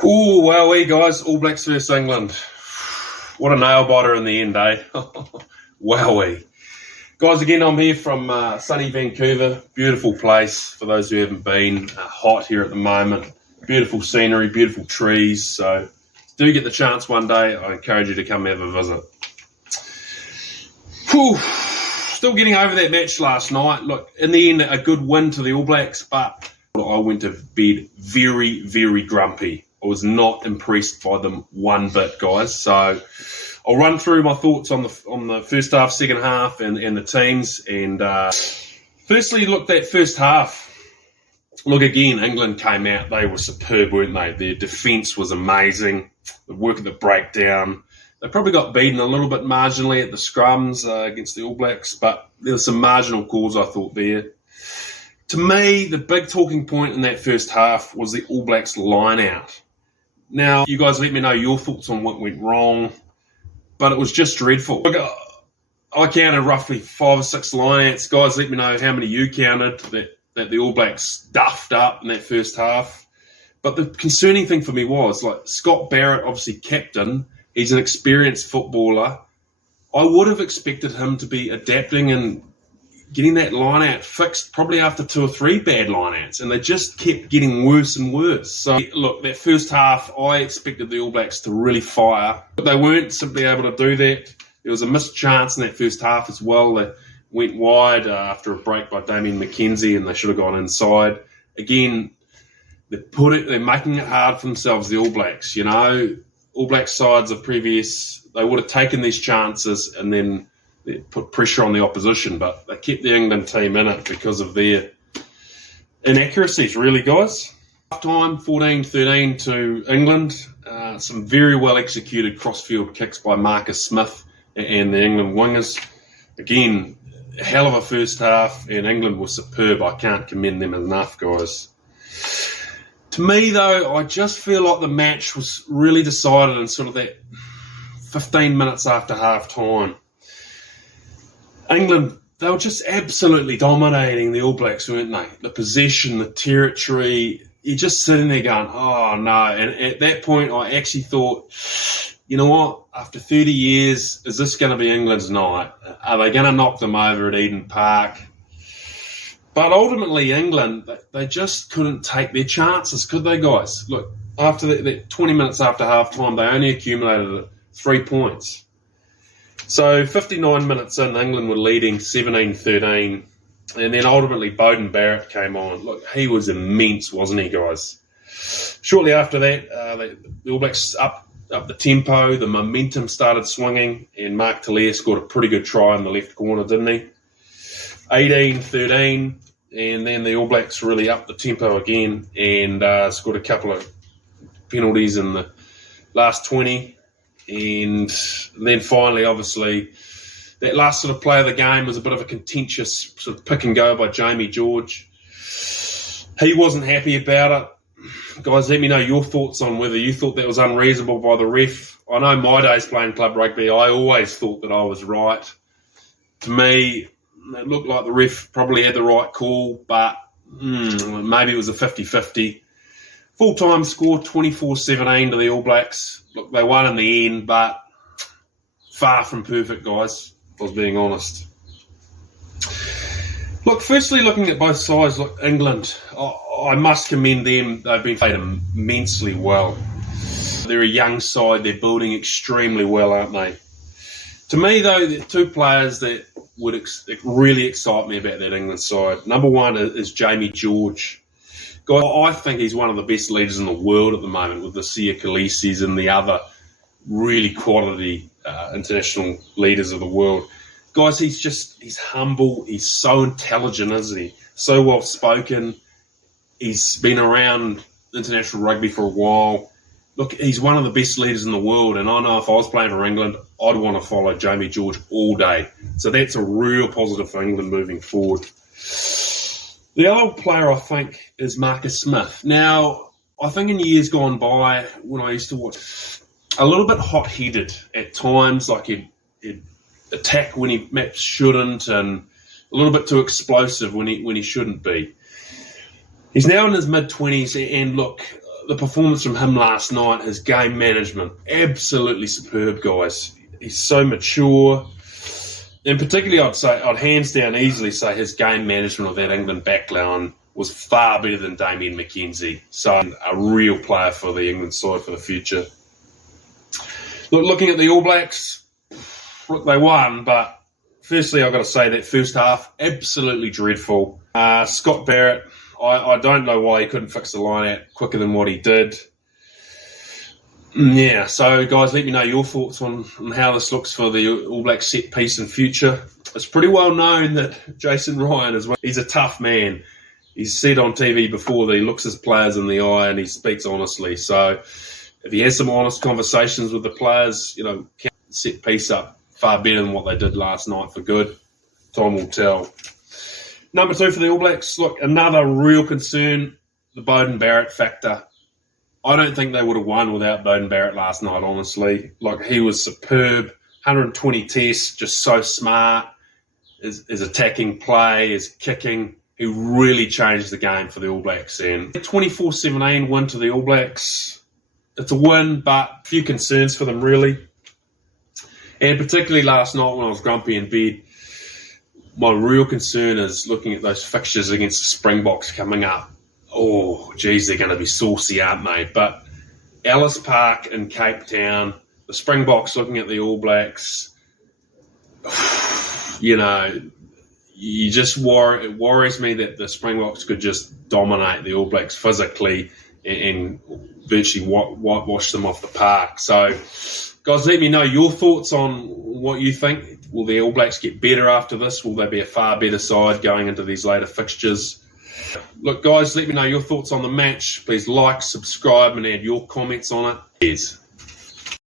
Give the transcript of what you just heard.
Oh, wowee, guys. All Blacks versus England. What a nail-biter in the end, eh? Wowee. Guys, again, I'm here from sunny Vancouver. Beautiful place for those who haven't been. Hot here at the moment. Beautiful scenery, beautiful trees. So, do get the chance one day. I encourage you to come have a visit. Whew. Still getting over that match last night. Look, in the end, a good win to the All Blacks, but I went to bed very, very grumpy. I was not impressed by them one bit, guys. So I'll run through my thoughts on the first half, second half, and the teams. And firstly, look, that first half. Look, again, England came out. They were superb, weren't they? Their defence was amazing. The work at the breakdown. They probably got beaten a little bit marginally at the scrums against the All Blacks, but there were some marginal calls, I thought, there. To me, the big talking point in that first half was the All Blacks line-out. Now, you guys let me know your thoughts on what went wrong, but it was just dreadful. Look, I counted roughly 5 or 6 line-outs. Guys, let me know how many you counted that the All Blacks duffed up in that first half. But the concerning thing for me was, like, Scott Barrett, obviously captain, he's an experienced footballer. I would have expected him to be adapting and getting that line-out fixed probably after 2 or 3 bad line-outs, and they just kept getting worse and worse. So, look, that first half, I expected the All Blacks to really fire, but they weren't simply able to do that. There was a missed chance in that first half as well. They went wide after a break by Damien McKenzie, and they should have gone inside. Again, they're making it hard for themselves, the All Blacks, you know. All Black sides of previous, they would have taken these chances and then put pressure on the opposition, but they kept the England team in it because of their inaccuracies, really, guys. Half time, 14-13 to England. Some very well executed cross-field kicks by Marcus Smith and the England wingers. Again, a hell of a first half, and England was superb. I can't commend them enough, guys. To me, though, I just feel like the match was really decided in sort of that 15 minutes after half-time. England, they were just absolutely dominating the All Blacks, weren't they? The possession, the territory, you're just sitting there going, oh, no. And at that point, I actually thought, you know what? After 30 years, is this going to be England's night? Are they going to knock them over at Eden Park? But ultimately, England, they just couldn't take their chances, could they, guys? Look, after that 20 minutes after half-time, they only accumulated 3 points. So 59 minutes in, England were leading 17-13, and then ultimately Beauden Barrett came on. Look, he was immense, wasn't he, guys? Shortly after that, the All Blacks up the tempo, the momentum started swinging, and Mark Talia scored a pretty good try in the left corner, didn't he? 18-13, and then the All Blacks really upped the tempo again and scored a couple of penalties in the last 20. And then finally, obviously, that last sort of play of the game was a bit of a contentious sort of pick and go by Jamie George. He wasn't happy about it. Guys, let me know your thoughts on whether you thought that was unreasonable by the ref. I know my days playing club rugby, I always thought that I was right. To me, it looked like the ref probably had the right call, but maybe it was a 50-50. Full-time score, 24-17 to the All Blacks. Look, they won in the end, but far from perfect, guys, if I was being honest. Look, firstly, looking at both sides, look, England, I must commend them. They've been played immensely well. They're a young side. They're building extremely well, aren't they? To me, though, the 2 players that would really excite me about that England side. Number one is Jamie George. Guys, I think he's one of the best leaders in the world at the moment with the Sia Khaleesi's and the other really quality international leaders of the world. Guys, he's humble. He's so intelligent, isn't he? So well-spoken. He's been around international rugby for a while. Look, he's one of the best leaders in the world, and I know if I was playing for England, I'd want to follow Jamie George all day. So that's a real positive for England moving forward. The other player, I think, is Marcus Smith. Now, I think in years gone by, when I used to watch, a little bit hot-headed at times, like he'd attack when he perhaps shouldn't, and a little bit too explosive when he shouldn't be. He's now in his mid-20s, and look, the performance from him last night, his game management, absolutely superb, guys. He's so mature. And particularly, I'd hands down easily say his game management of that England backline was far better than Damien McKenzie. So a real player for the England side for the future. Looking at the All Blacks, look, they won, but firstly, I've got to say that first half, absolutely dreadful. Scott Barrett, I don't know why he couldn't fix the line out quicker than what he did. Yeah, so guys, let me know your thoughts on how this looks for the All Black set piece in future. It's pretty well known that Jason Ryan, he's a tough man. He's said on TV before that he looks his players in the eye and he speaks honestly. So if he has some honest conversations with the players, can set piece up far better than what they did last night for good. Time will tell. Number 2 for the All Blacks, look, another real concern, the Beauden Barrett factor. I don't think they would have won without Beauden Barrett last night, honestly. Like, he was superb, 120 tests, just so smart. His attacking play, his kicking, he really changed the game for the All Blacks. And 24-17 win to the All Blacks. It's a win, but a few concerns for them, really. And particularly last night when I was grumpy in bed, my real concern is looking at those fixtures against the Springboks coming up. Oh, geez, they're going to be saucy, aren't they? But Ellis Park in Cape Town, the Springboks looking at the All Blacks, you just it worries me that the Springboks could just dominate the All Blacks physically and virtually wash them off the park. So, guys, let me know your thoughts on what you think. Will the All Blacks get better after this? Will they be a far better side going into these later fixtures? Look, guys, let me know your thoughts on the match. Please like, subscribe, and add your comments on it. Cheers.